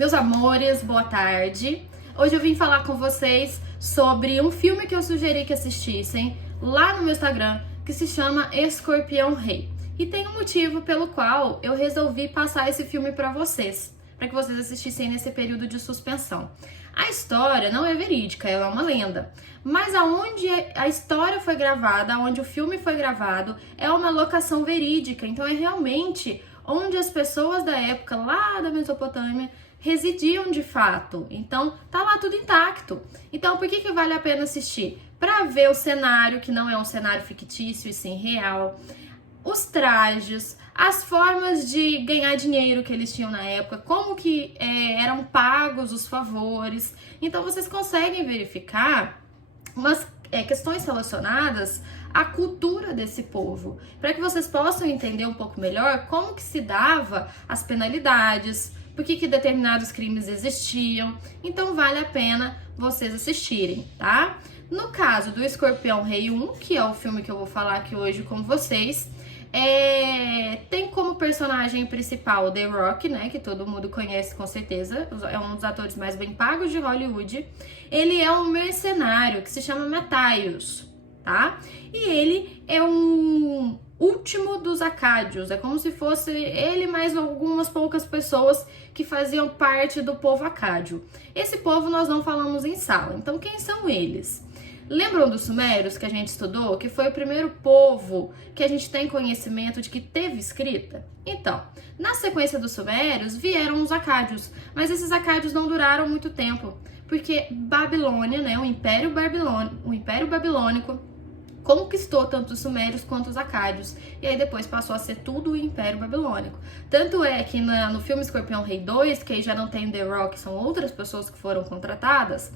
Meus amores, boa tarde. Hoje eu vim falar com vocês sobre um filme que eu sugeri que assistissem lá no meu Instagram, que se chama Escorpião Rei. E tem um motivo pelo qual eu resolvi passar esse filme para vocês que vocês assistissem nesse período de suspensão. A história não é verídica, ela é uma lenda. Mas aonde a história foi gravada, aonde o filme foi gravado, é uma locação verídica. Então é realmente onde as pessoas da época lá da Mesopotâmia residiam de fato. Então tá lá tudo intacto. Então por que vale a pena assistir? Para ver o cenário, que não é um cenário fictício e sim real, os trajes, as formas de ganhar dinheiro que eles tinham na época, como que eram pagos os favores. Então vocês conseguem verificar umas questões relacionadas à cultura desse povo, para que vocês possam entender um pouco melhor como que se dava as penalidades, por que determinados crimes existiam. Então vale a pena vocês assistirem, tá? No caso do Escorpião Rei 1, que é o filme que eu vou falar aqui hoje com vocês, tem como personagem principal o The Rock, né, que todo mundo conhece com certeza, é um dos atores mais bem pagos de Hollywood. Ele é um mercenário que se chama Matthias, tá? E ele é um último dos acádios, é como se fosse ele mais algumas poucas pessoas que faziam parte do povo acádio. Esse povo nós não falamos em sala, então quem são eles? Lembram dos sumérios que a gente estudou? Que foi o primeiro povo que a gente tem conhecimento de que teve escrita? Então, na sequência dos sumérios vieram os acádios, mas esses acádios não duraram muito tempo, porque Babilônia, né, o Império Babilônico conquistou tanto os sumérios quanto os acádios, e aí depois passou a ser tudo o Império Babilônico. Tanto é que no filme Escorpião Rei 2, que aí já não tem The Rock, são outras pessoas que foram contratadas,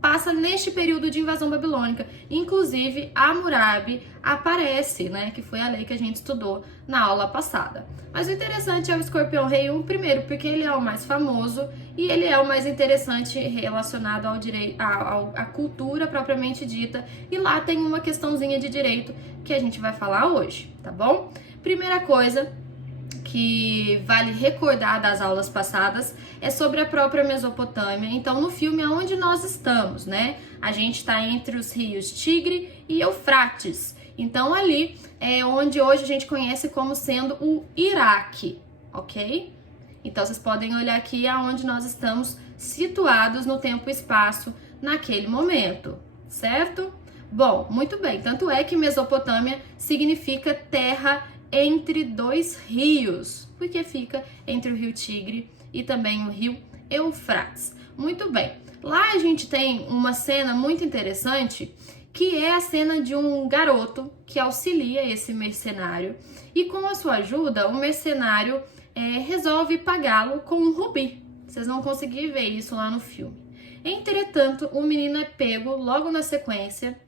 passa neste período de invasão babilônica. Inclusive, Hammurabi aparece, né? Que foi a lei que a gente estudou na aula passada. Mas o interessante é o Escorpião Rei 1, primeiro, porque ele é o mais famoso e ele é o mais interessante relacionado ao direito, à cultura propriamente dita. E lá tem uma questãozinha de direito que a gente vai falar hoje, tá bom? Primeira coisa que vale recordar das aulas passadas é sobre a própria Mesopotâmia. Então, no filme, aonde nós estamos, né? A gente está entre os rios Tigre e Eufrates. Então, ali é onde hoje a gente conhece como sendo o Iraque, ok? Então, vocês podem olhar aqui aonde nós estamos situados no tempo e espaço naquele momento, certo? Bom, muito bem. Tanto é que Mesopotâmia significa terra entre dois rios, porque fica entre o rio Tigre e também o rio Eufrates. Muito bem, lá a gente tem uma cena muito interessante, que é a cena de um garoto que auxilia esse mercenário, e com a sua ajuda, o mercenário resolve pagá-lo com um rubi. Vocês vão conseguir ver isso lá no filme. Entretanto, o menino é pego logo na sequência,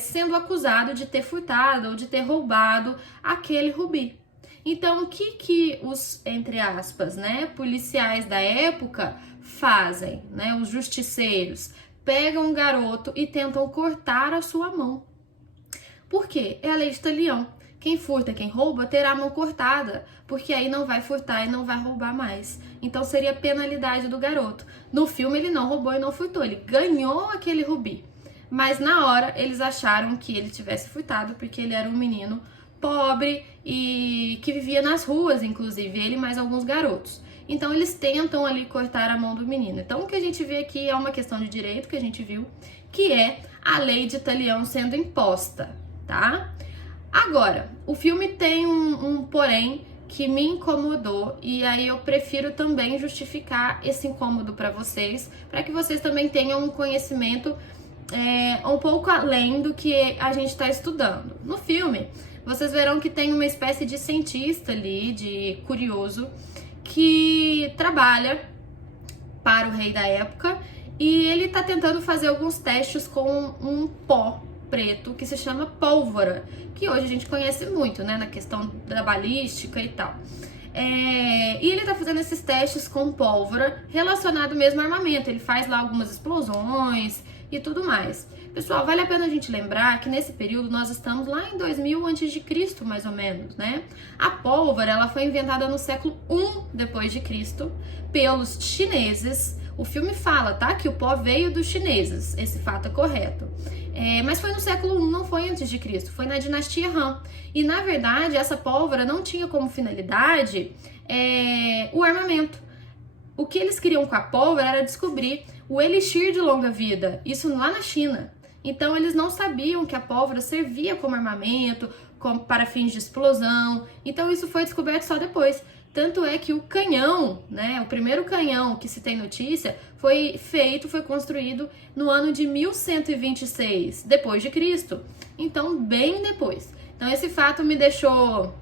sendo acusado de ter furtado ou de ter roubado aquele rubi. Então, o que os, entre aspas, né, policiais da época fazem, né, os justiceiros, pegam o garoto e tentam cortar a sua mão. Por quê? É a lei de Talião. Quem furta, quem rouba, terá a mão cortada, porque aí não vai furtar e não vai roubar mais. Então, seria a penalidade do garoto. No filme, ele não roubou e não furtou, ele ganhou aquele rubi. Mas na hora eles acharam que ele tivesse furtado, porque ele era um menino pobre e que vivia nas ruas, inclusive, ele e mais alguns garotos. Então eles tentam ali cortar a mão do menino. Então o que a gente vê aqui é uma questão de direito que a gente viu, que é a lei de Talião sendo imposta, tá? Agora, o filme tem um porém que me incomodou, e aí eu prefiro também justificar esse incômodo para vocês, para que vocês também tenham um conhecimento um pouco além do que a gente está estudando. No filme, vocês verão que tem uma espécie de cientista ali, de curioso, que trabalha para o rei da época, e ele está tentando fazer alguns testes com um pó preto que se chama pólvora, que hoje a gente conhece muito, né, na questão da balística e tal. E ele tá fazendo esses testes com pólvora relacionado mesmo ao armamento. Ele faz lá algumas explosões, e tudo mais. Pessoal, vale a pena a gente lembrar que nesse período nós estamos lá em 2000 a.C., mais ou menos, né? A pólvora, ela foi inventada no século I depois de Cristo pelos chineses. O filme fala, tá? Que o pó veio dos chineses. Esse fato é correto. Mas foi no século I, não foi antes de Cristo. Foi na dinastia Han. E, na verdade, essa pólvora não tinha como finalidade o armamento. O que eles queriam com a pólvora era descobrir o elixir de longa vida. Isso lá na China. Então, eles não sabiam que a pólvora servia como armamento, para fins de explosão. Então, isso foi descoberto só depois. Tanto é que o canhão, né, o primeiro canhão que se tem notícia, foi construído no ano de 1126, depois de Cristo. Então, bem depois. Então, esse fato me deixou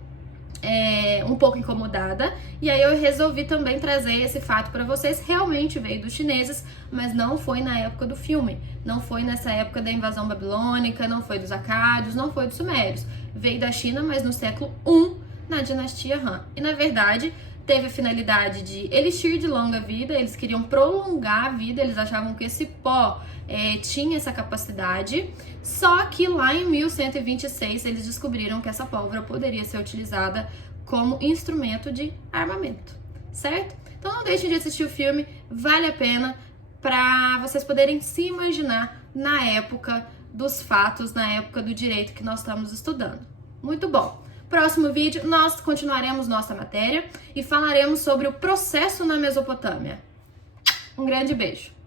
um pouco incomodada, e aí eu resolvi também trazer esse fato para vocês. Realmente veio dos chineses, mas não foi na época do filme, não foi nessa época da invasão babilônica, não foi dos acádios, não foi dos sumérios. Veio da China, mas no século I, na dinastia Han. E na verdade teve a finalidade de elixir de longa vida. Eles queriam prolongar a vida, eles achavam que esse pó tinha essa capacidade, só que lá em 1126 eles descobriram que essa pólvora poderia ser utilizada como instrumento de armamento, certo? Então não deixem de assistir o filme, vale a pena, para vocês poderem se imaginar na época dos fatos, na época do direito que nós estamos estudando. Muito bom! Próximo vídeo, nós continuaremos nossa matéria e falaremos sobre o processo na Mesopotâmia. Um grande beijo!